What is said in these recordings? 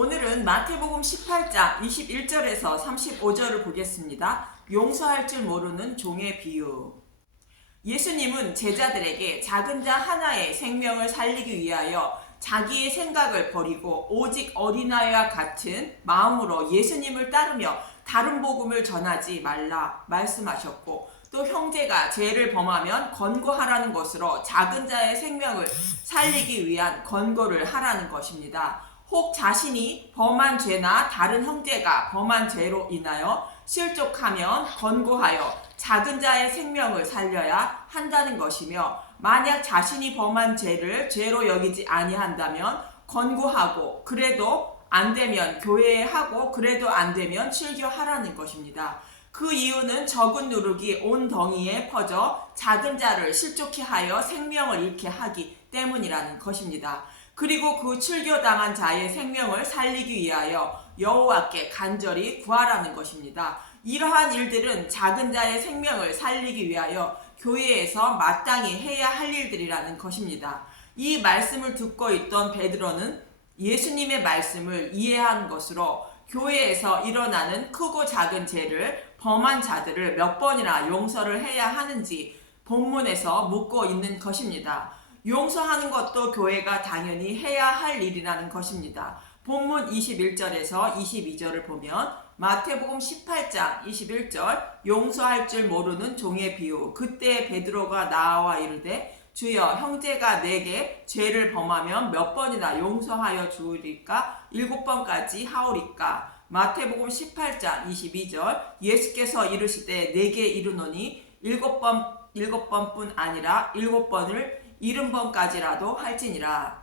오늘은 마태복음 18장 21절에서 35절을 보겠습니다. 용서할 줄 모르는 종의 비유. 예수님은 제자들에게 작은 자 하나의 생명을 살리기 위하여 자기의 생각을 버리고 오직 어린아이와 같은 마음으로 예수님을 따르며 다른 복음을 전하지 말라 말씀하셨고, 또 형제가 죄를 범하면 권고하라는 것으로 작은 자의 생명을 살리기 위한 권고를 하라는 것입니다. 혹 자신이 범한 죄나 다른 형제가 범한 죄로 인하여 실족하면 권고하여 작은 자의 생명을 살려야 한다는 것이며, 만약 자신이 범한 죄를 죄로 여기지 아니한다면 권고하고 그래도 안 되면 교회에 하고 그래도 안 되면 실교하라는 것입니다. 그 이유는 적은 누룩이 온 덩이에 퍼져 작은 자를 실족케 하여 생명을 잃게 하기 때문이라는 것입니다. 그리고 그 출교당한 자의 생명을 살리기 위하여 여호와께 간절히 구하라는 것입니다. 이러한 일들은 작은 자의 생명을 살리기 위하여 교회에서 마땅히 해야 할 일들이라는 것입니다. 이 말씀을 듣고 있던 베드로는 예수님의 말씀을 이해한 것으로 교회에서 일어나는 크고 작은 죄를 범한 자들을 몇 번이나 용서를 해야 하는지 본문에서 묻고 있는 것입니다. 용서하는 것도 교회가 당연히 해야 할 일이라는 것입니다. 본문 21절에서 22절을 보면 마태복음 18장 21절 용서할 줄 모르는 종의 비유. 그때 베드로가 나와 이르되 주여, 형제가 내게 죄를 범하면 몇 번이나 용서하여 주리까? 7번까지 하오리까? 마태복음 18장 22절 예수께서 이르시되 내게 이르노니 7번뿐 아니라 7번을 70번까지라도 할지니라.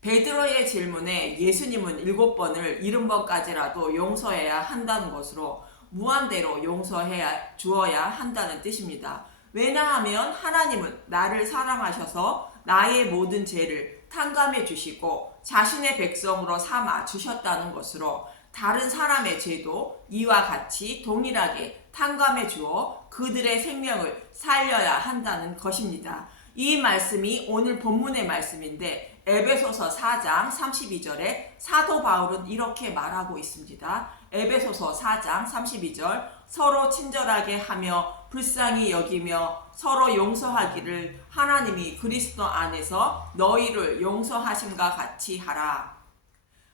베드로의 질문에 예수님은 7번을 70번까지라도 용서해야 한다는 것으로 무한대로 용서해 주어야 한다는 뜻입니다. 왜냐하면 하나님은 나를 사랑하셔서 나의 모든 죄를 탕감해 주시고 자신의 백성으로 삼아 주셨다는 것으로 다른 사람의 죄도 이와 같이 동일하게 탕감해 주어 그들의 생명을 살려야 한다는 것입니다. 이 말씀이 오늘 본문의 말씀인데 에베소서 4장 32절에 사도 바울은 이렇게 말하고 있습니다. 에베소서 4장 32절 서로 친절하게 하며 불쌍히 여기며 서로 용서하기를 하나님이 그리스도 안에서 너희를 용서하심과 같이 하라.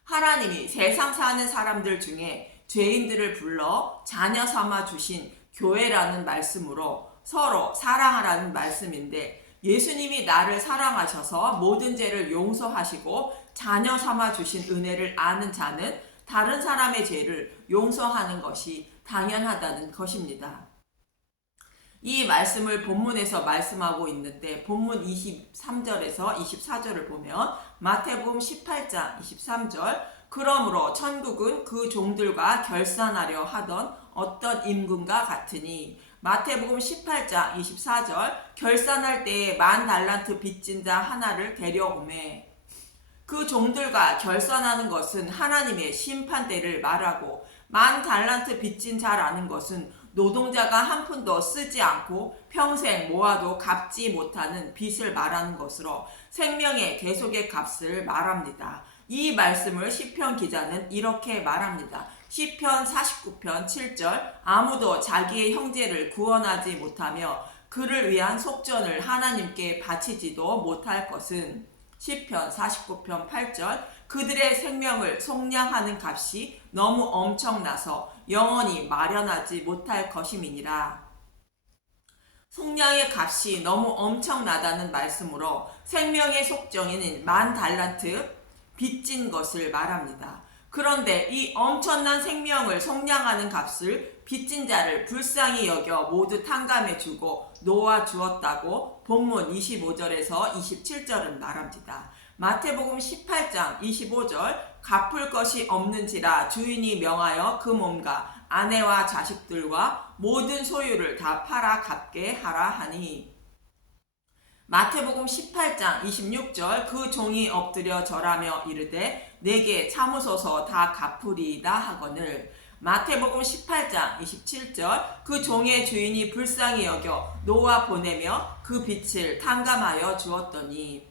하나님이 세상 사는 사람들 중에 죄인들을 불러 자녀 삼아 주신 교회라는 말씀으로 서로 사랑하라는 말씀인데, 예수님이 나를 사랑하셔서 모든 죄를 용서하시고 자녀 삼아 주신 은혜를 아는 자는 다른 사람의 죄를 용서하는 것이 당연하다는 것입니다. 이 말씀을 본문에서 말씀하고 있는데 본문 23절에서 24절을 보면 마태복음 18장 23절 그러므로 천국은 그 종들과 결산하려 하던 어떤 임금과 같으니, 마태복음 18장 24절 결산할 때에 10,000달란트 빚진 자 하나를 데려오매. 그 종들과 결산하는 것은 하나님의 심판대를 말하고 10,000달란트 빚진 자라는 것은 노동자가 한 푼도 쓰지 않고 평생 모아도 갚지 못하는 빚을 말하는 것으로 생명의 대속의 값을 말합니다. 이 말씀을 시편 기자는 이렇게 말합니다. 시편 49편 7절 아무도 자기의 형제를 구원하지 못하며 그를 위한 속전을 하나님께 바치지도 못할 것은, 시편 49편 8절 그들의 생명을 속량하는 값이 너무 엄청나서 영원히 마련하지 못할 것임이니라. 속량의 값이 너무 엄청나다는 말씀으로 생명의 속정에는 10,000달란트 빚진 것을 말합니다. 그런데 이 엄청난 생명을 속량하는 값을 빚진 자를 불쌍히 여겨 모두 탕감해 주고 놓아 주었다고 본문 25절에서 27절은 말합니다. 마태복음 18장 25절 갚을 것이 없는지라 주인이 명하여 그 몸과 아내와 자식들과 모든 소유를 다 팔아 갚게 하라 하니, 마태복음 18장 26절 그 종이 엎드려 절하며 이르되 내게 참으소서 다 갚으리이다 하거늘, 마태복음 18장 27절 그 종의 주인이 불쌍히 여겨 놓아 보내며 그 빚을 탕감하여 주었더니,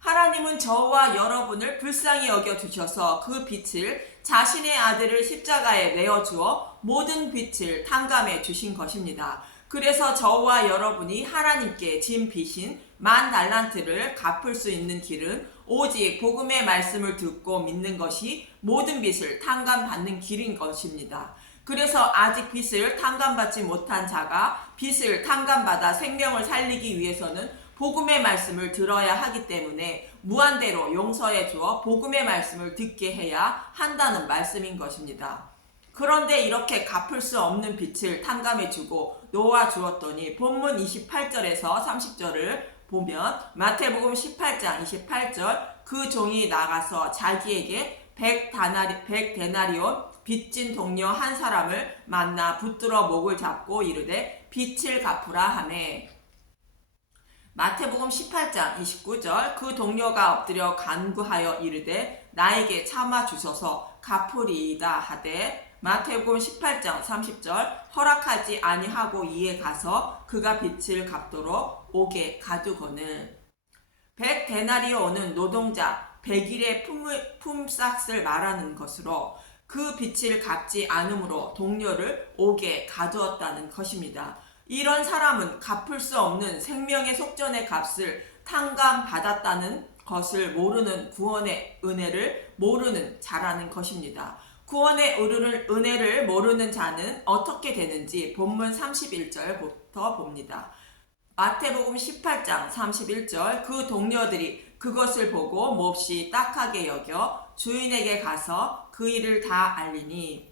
하나님은 저와 여러분을 불쌍히 여겨주셔서 그 빛을 자신의 아들을 십자가에 내어주어 모든 빛을 탕감해 주신 것입니다. 그래서 저와 여러분이 하나님께 진 빚인 10,000달란트를 갚을 수 있는 길은 오직 복음의 말씀을 듣고 믿는 것이 모든 빚을 탕감받는 길인 것입니다. 그래서 아직 빚을 탕감받지 못한 자가 빚을 탕감받아 생명을 살리기 위해서는 복음의 말씀을 들어야 하기 때문에 무한대로 용서해 주어 복음의 말씀을 듣게 해야 한다는 말씀인 것입니다. 그런데 이렇게 갚을 수 없는 빚을 탕감해 주고 놓아 주었더니 본문 28절에서 30절을 보면 마태복음 18장 28절 그 종이 나가서 자기에게 100데나리온 빚진 동료 한 사람을 만나 붙들어 목을 잡고 이르되 빚을 갚으라 하매. 마태복음 18장 29절 그 동료가 엎드려 간구하여 이르되 나에게 참아 주소서 갚으리이다 하되. 마태복음 18장 30절 허락하지 아니하고 이에 가서 그가 빚을 갚도록 옥에 가두거늘. 100데나리온은 노동자 100일의 품삯을 말하는 것으로 그 빚을 갚지 않으므로 동료를 옥에 가두었다는 것입니다. 이런 사람은 갚을 수 없는 생명의 속전의 값을 탕감받았다는 것을 모르는 구원의 은혜를 모르는 자라는 것입니다. 구원의 은혜를 모르는 자는 어떻게 되는지 본문 31절부터 봅니다. 마태복음 18장 31절 그 동료들이 그것을 보고 몹시 딱하게 여겨 주인에게 가서 그 일을 다 알리니.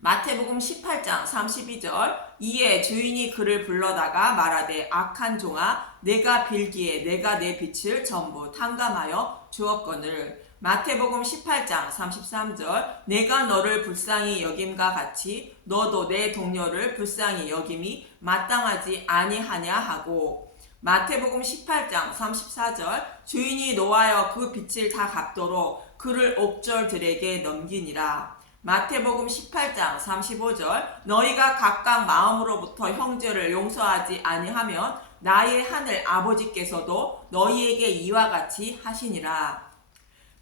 마태복음 18장 32절 이에 주인이 그를 불러다가 말하되 악한 종아 내가 빌기에 내가 내 빚을 전부 탕감하여 주었거늘. 마태복음 18장 33절 내가 너를 불쌍히 여김과 같이 너도 내 동료를 불쌍히 여김이 마땅하지 아니하냐 하고. 마태복음 18장 34절 주인이 노하여 그 빚을 다 갚도록 그를 옥졸들에게 넘기니라. 마태복음 18장 35절 너희가 각각 마음으로부터 형제를 용서하지 아니하면 나의 하늘 아버지께서도 너희에게 이와 같이 하시니라.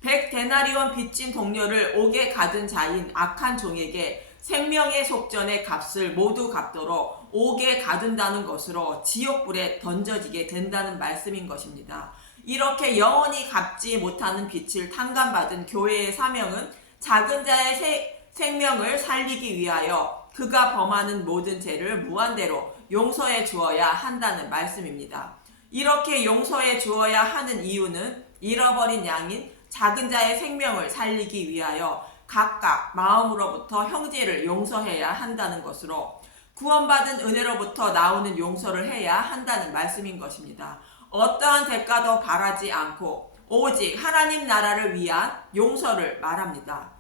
100데나리온 빚진 동료를 옥에 가둔 자인 악한 종에게 생명의 속전의 값을 모두 갚도록 옥에 가둔다는 것으로 지옥불에 던져지게 된다는 말씀인 것입니다. 이렇게 영원히 갚지 못하는 빚을 탕감받은 교회의 사명은 작은 자의 생명을 살리기 위하여 그가 범하는 모든 죄를 무한대로 용서해 주어야 한다는 말씀입니다. 이렇게 용서해 주어야 하는 이유는 잃어버린 양인 작은 자의 생명을 살리기 위하여 각각 마음으로부터 형제를 용서해야 한다는 것으로 구원받은 은혜로부터 나오는 용서를 해야 한다는 말씀인 것입니다. 어떠한 대가도 바라지 않고 오직 하나님 나라를 위한 용서를 말합니다.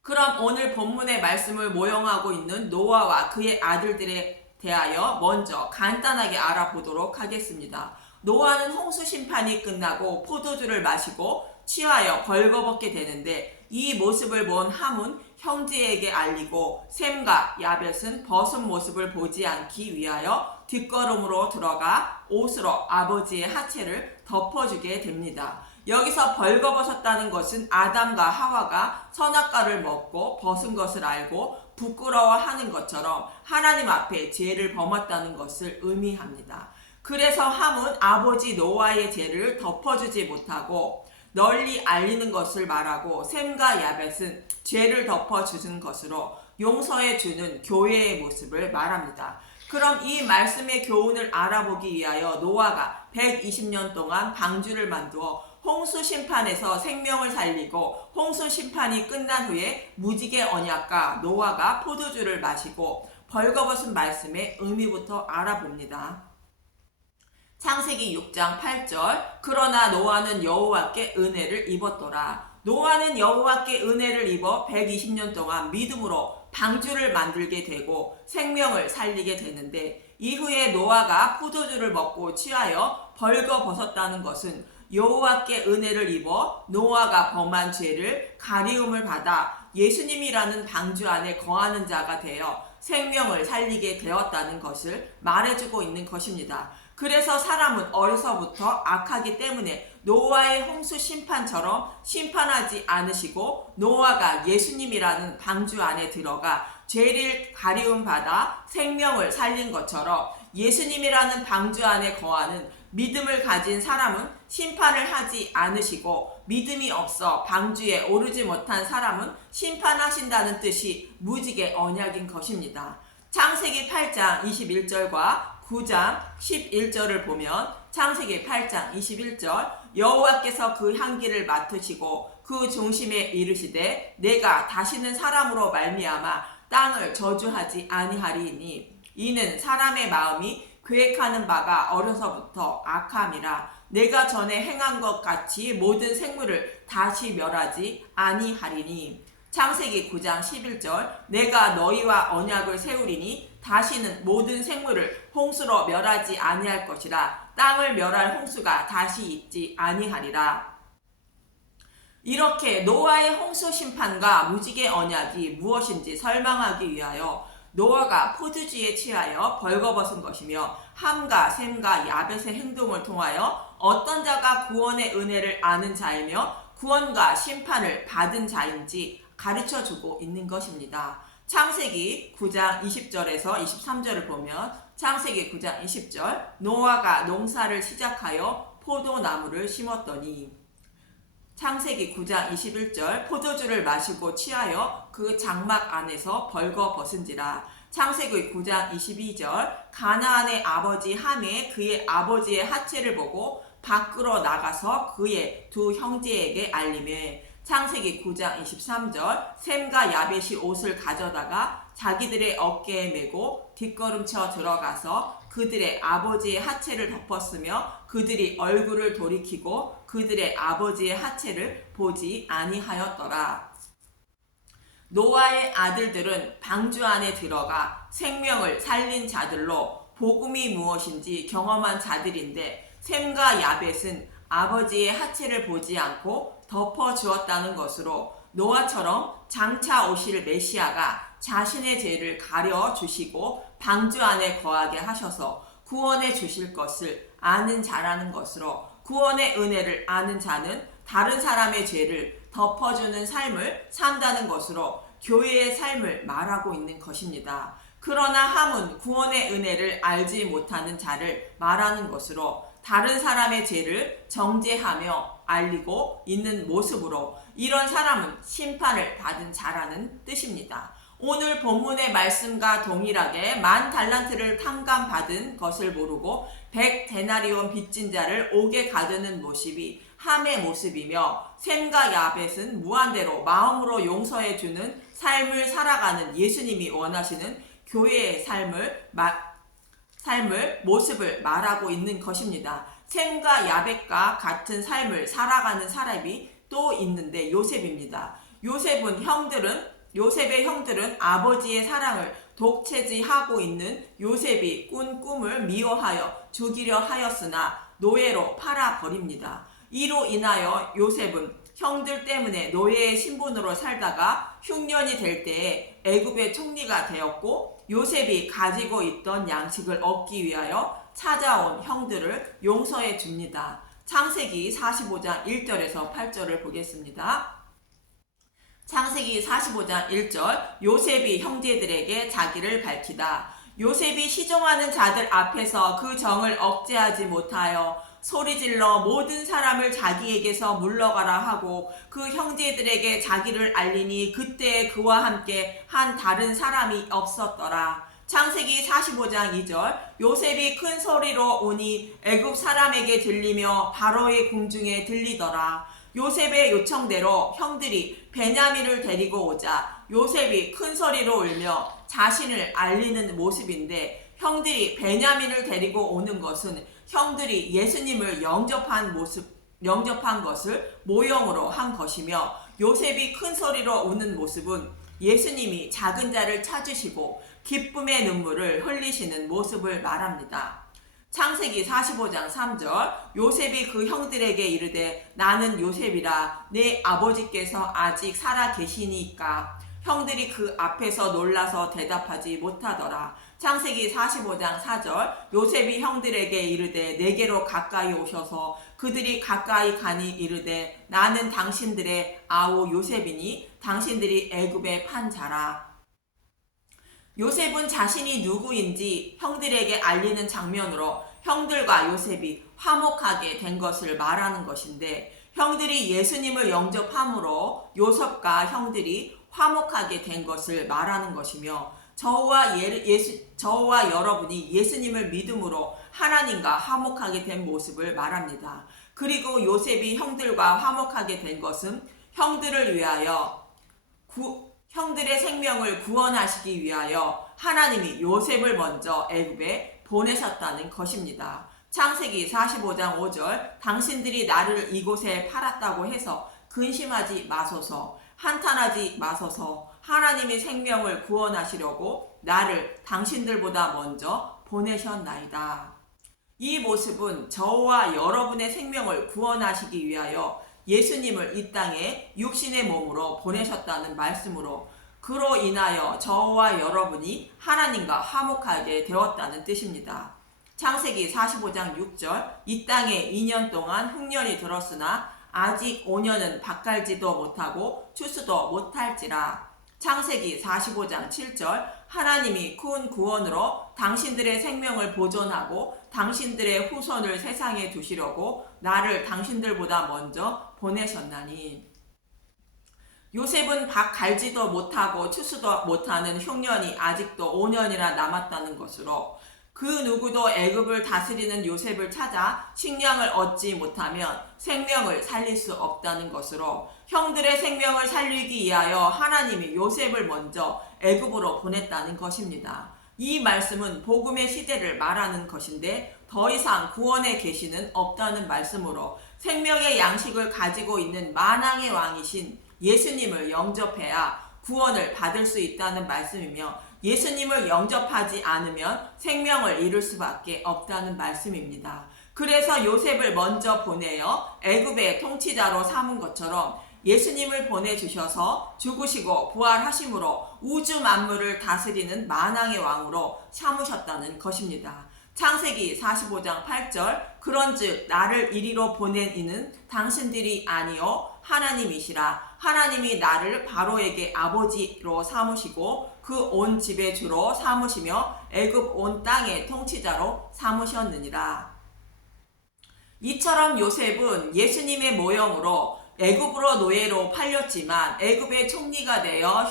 그럼 오늘 본문의 말씀을 모형하고 있는 노아와 그의 아들들에 대하여 먼저 간단하게 알아보도록 하겠습니다. 노아는 홍수 심판이 끝나고 포도주를 마시고 취하여 벌거벗게 되는데 이 모습을 본 함은 형제에게 알리고 셈과 야벳은 벗은 모습을 보지 않기 위하여 뒷걸음으로 들어가 옷으로 아버지의 하체를 덮어주게 됩니다. 여기서 벌거벗었다는 것은 아담과 하와가 선악과를 먹고 벗은 것을 알고 부끄러워하는 것처럼 하나님 앞에 죄를 범했다는 것을 의미합니다. 그래서 함은 아버지 노아의 죄를 덮어주지 못하고 널리 알리는 것을 말하고 셈과 야벳은 죄를 덮어주는 것으로 용서해주는 교회의 모습을 말합니다. 그럼 이 말씀의 교훈을 알아보기 위하여 노아가 120년 동안 방주를 만두어 홍수 심판에서 생명을 살리고 홍수 심판이 끝난 후에 무지개 언약과 노아가 포도주를 마시고 벌거벗은 말씀의 의미부터 알아봅니다. 창세기 6장 8절 그러나 노아는 여호와께 은혜를 입었더라. 노아는 여호와께 은혜를 입어 120년 동안 믿음으로 방주를 만들게 되고 생명을 살리게 되는데 이후에 노아가 포도주를 먹고 취하여 벌거벗었다는 것은 여호와께 은혜를 입어 노아가 범한 죄를 가리움을 받아 예수님이라는 방주 안에 거하는 자가 되어 생명을 살리게 되었다는 것을 말해주고 있는 것입니다. 그래서 사람은 어려서부터 악하기 때문에 노아의 홍수 심판처럼 심판하지 않으시고 노아가 예수님이라는 방주 안에 들어가 죄를 가리움 받아 생명을 살린 것처럼 예수님이라는 방주 안에 거하는 믿음을 가진 사람은 심판을 하지 않으시고 믿음이 없어 방주에 오르지 못한 사람은 심판하신다는 뜻이 무지개 언약인 것입니다. 창세기 8장 21절과 9장 11절을 보면 창세기 8장 21절 여호와께서 그 향기를 맡으시고 그 중심에 이르시되 내가 다시는 사람으로 말미암아 땅을 저주하지 아니하리니 이는 사람의 마음이 계획하는 바가 어려서부터 악함이라 내가 전에 행한 것 같이 모든 생물을 다시 멸하지 아니하리니 창세기 9장 11절 내가 너희와 언약을 세우리니 다시는 모든 생물을 홍수로 멸하지 아니할 것이라 땅을 멸할 홍수가 다시 있지 아니하리라. 이렇게 노아의 홍수 심판과 무지개 언약이 무엇인지 설명하기 위하여 노아가 포도주에 취하여 벌거벗은 것이며 함과 셈과 야벳의 행동을 통하여 어떤 자가 구원의 은혜를 아는 자이며 구원과 심판을 받은 자인지 가르쳐주고 있는 것입니다. 창세기 9장 20절에서 23절을 보면 창세기 9장 20절 노아가 농사를 시작하여 포도나무를 심었더니 창세기 9장 21절 포도주를 마시고 취하여 그 장막 안에서 벌거벗은지라. 창세기 9장 22절 가나안의 아버지 함에 그의 아버지의 하체를 보고 밖으로 나가서 그의 두 형제에게 알림해. 창세기 9장 23절 셈과 야벳이 옷을 가져다가 자기들의 어깨에 메고 뒷걸음쳐 들어가서 그들의 아버지의 하체를 덮었으며 그들이 얼굴을 돌이키고 그들의 아버지의 하체를 보지 아니하였더라. 노아의 아들들은 방주 안에 들어가 생명을 살린 자들로 복음이 무엇인지 경험한 자들인데 셈과 야벳은 아버지의 하체를 보지 않고 덮어주었다는 것으로 노아처럼 장차 오실 메시아가 자신의 죄를 가려주시고 방주 안에 거하게 하셔서 구원해 주실 것을 아는 자라는 것으로 구원의 은혜를 아는 자는 다른 사람의 죄를 덮어주는 삶을 산다는 것으로 교회의 삶을 말하고 있는 것입니다. 그러나 함은 구원의 은혜를 알지 못하는 자를 말하는 것으로 다른 사람의 죄를 정죄하며 알리고 있는 모습으로 이런 사람은 심판을 받은 자라는 뜻입니다. 오늘 본문의 말씀과 동일하게 10,000달란트를 탕감받은 것을 모르고 100데나리온 빚진 자를 옥에 가두는 모습이 함의 모습이며 셈과 야벳은 무한대로 마음으로 용서해 주는 삶을 살아가는 예수님이 원하시는 교회의 모습을 말하고 있는 것입니다. 셈과 야벳과 같은 삶을 살아가는 사람이 또 있는데 요셉입니다. 요셉의 형들은 아버지의 사랑을 독채지하고 있는 요셉이 꾼 꿈을 미워하여 죽이려 하였으나 노예로 팔아버립니다. 이로 인하여 요셉은 형들 때문에 노예의 신분으로 살다가 흉년이 될 때에 애굽의 총리가 되었고 요셉이 가지고 있던 양식을 얻기 위하여 찾아온 형들을 용서해 줍니다. 창세기 45장 1절에서 8절을 보겠습니다. 창세기 45장 1절 요셉이 형제들에게 자기를 밝히다. 요셉이 시종하는 자들 앞에서 그 정을 억제하지 못하여 소리질러 모든 사람을 자기에게서 물러가라 하고 그 형제들에게 자기를 알리니 그때 그와 함께 한 다른 사람이 없었더라. 창세기 45장 2절 요셉이 큰 소리로 오니 애굽 사람에게 들리며 바로의 궁중에 들리더라. 요셉의 요청대로 형들이 베냐민을 데리고 오자 요셉이 큰 소리로 울며 자신을 알리는 모습인데 형들이 베냐민을 데리고 오는 것은 형들이 예수님을 영접한 것을 모형으로 한 것이며 요셉이 큰 소리로 우는 모습은 예수님이 작은 자를 찾으시고 기쁨의 눈물을 흘리시는 모습을 말합니다. 창세기 45장 3절 요셉이 그 형들에게 이르되 나는 요셉이라 내 아버지께서 아직 살아 계시니까. 형들이 그 앞에서 놀라서 대답하지 못하더라. 창세기 45장 4절. 요셉이 형들에게 이르되 내게로 가까이 오셔서 그들이 가까이 가니 이르되 나는 당신들의 아우 요셉이니 당신들이 애굽에 판 자라. 요셉은 자신이 누구인지 형들에게 알리는 장면으로 형들과 요셉이 화목하게 된 것을 말하는 것인데, 형들이 예수님을 영접함으로 요셉과 형들이 화목하게 된 것을 말하는 것이며, 저와 여러분이 예수님을 믿음으로 하나님과 화목하게 된 모습을 말합니다. 그리고 요셉이 형들과 화목하게 된 것은 형들을 위하여 형들의 생명을 구원하시기 위하여 하나님이 요셉을 먼저 애굽에 보내셨다는 것입니다. 창세기 45장 5절. 당신들이 나를 이곳에 팔았다고 해서 근심하지 마소서, 한탄하지 마소서. 하나님이 생명을 구원하시려고 나를 당신들보다 먼저 보내셨나이다. 이 모습은 저와 여러분의 생명을 구원하시기 위하여 예수님을 이 땅에 육신의 몸으로 보내셨다는 말씀으로, 그로 인하여 저와 여러분이 하나님과 화목하게 되었다는 뜻입니다. 창세기 45장 6절. 이 땅에 2년 동안 흉년이 들었으나 아직 5년은 밭갈지도 못하고 추수도 못할지라. 창세기 45장 7절. 하나님이 큰 구원으로 당신들의 생명을 보존하고 당신들의 후손을 세상에 두시려고 나를 당신들보다 먼저 보내셨나니. 요셉은 밭 갈지도 못하고 추수도 못하는 흉년이 아직도 5년이나 남았다는 것으로, 그 누구도 애굽을 다스리는 요셉을 찾아 식량을 얻지 못하면 생명을 살릴 수 없다는 것으로, 형들의 생명을 살리기 위하여 하나님이 요셉을 먼저 애굽으로 보냈다는 것입니다. 이 말씀은 복음의 시대를 말하는 것인데, 더 이상 구원의 계시는 없다는 말씀으로 생명의 양식을 가지고 있는 만왕의 왕이신 예수님을 영접해야 구원을 받을 수 있다는 말씀이며, 예수님을 영접하지 않으면 생명을 잃을 수밖에 없다는 말씀입니다. 그래서 요셉을 먼저 보내어 애굽의 통치자로 삼은 것처럼 예수님을 보내주셔서 죽으시고 부활하심으로 우주 만물을 다스리는 만왕의 왕으로 삼으셨다는 것입니다. 창세기 45장 8절. 그런즉 나를 이리로 보낸 이는 당신들이 아니요 하나님이시라. 하나님이 나를 바로에게 아버지로 삼으시고 그 온 집의 주로 삼으시며 애굽 온 땅의 통치자로 삼으셨느니라. 이처럼 요셉은 예수님의 모형으로 애굽으로 노예로 팔렸지만 애굽의 총리가 되어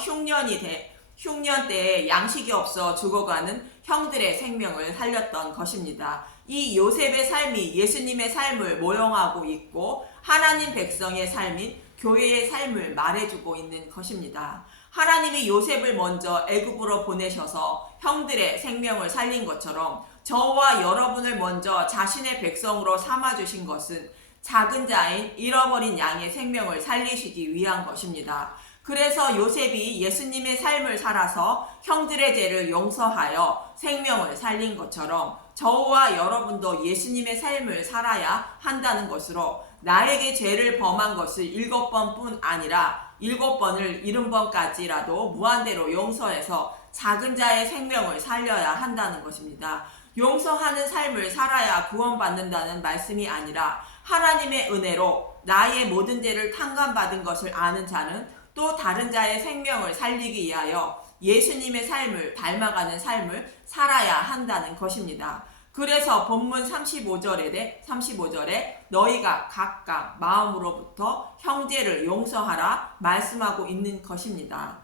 흉년 때에 양식이 없어 죽어가는 형들의 생명을 살렸던 것입니다. 이 요셉의 삶이 예수님의 삶을 모형하고 있고 하나님 백성의 삶인 교회의 삶을 말해주고 있는 것입니다. 하나님이 요셉을 먼저 애굽으로 보내셔서 형들의 생명을 살린 것처럼 저와 여러분을 먼저 자신의 백성으로 삼아주신 것은 작은 자인 잃어버린 양의 생명을 살리시기 위한 것입니다. 그래서 요셉이 예수님의 삶을 살아서 형들의 죄를 용서하여 생명을 살린 것처럼 저와 여러분도 예수님의 삶을 살아야 한다는 것으로, 나에게 죄를 범한 것을 7번뿐 아니라 7번을 70번까지라도 무한대로 용서해서 작은 자의 생명을 살려야 한다는 것입니다. 용서하는 삶을 살아야 구원받는다는 말씀이 아니라, 하나님의 은혜로 나의 모든 죄를 탕감받은 것을 아는 자는 또 다른 자의 생명을 살리기 위하여 예수님의 삶을 닮아가는 삶을 살아야 한다는 것입니다. 그래서 본문 35절에 너희가 각각 마음으로부터 형제를 용서하라 말씀하고 있는 것입니다.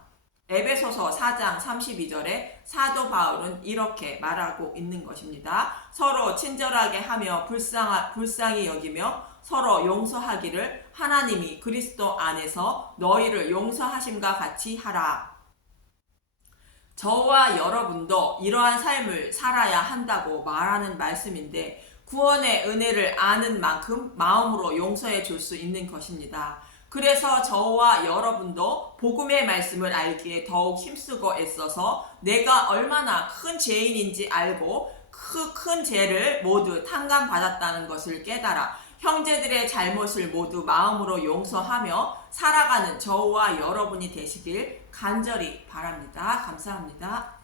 에베소서 4장 32절에 사도 바울은 이렇게 말하고 있는 것입니다. 서로 친절하게 하며 불쌍히 여기며 서로 용서하기를 하나님이 그리스도 안에서 너희를 용서하심과 같이 하라. 저와 여러분도 이러한 삶을 살아야 한다고 말하는 말씀인데, 구원의 은혜를 아는 만큼 마음으로 용서해 줄 수 있는 것입니다. 그래서 저와 여러분도 복음의 말씀을 알기에 더욱 힘쓰고 애써서 내가 얼마나 큰 죄인인지 알고 그 큰 죄를 모두 탕감받았다는 것을 깨달아 형제들의 잘못을 모두 마음으로 용서하며 살아가는 저와 여러분이 되시길 간절히 바랍니다. 감사합니다.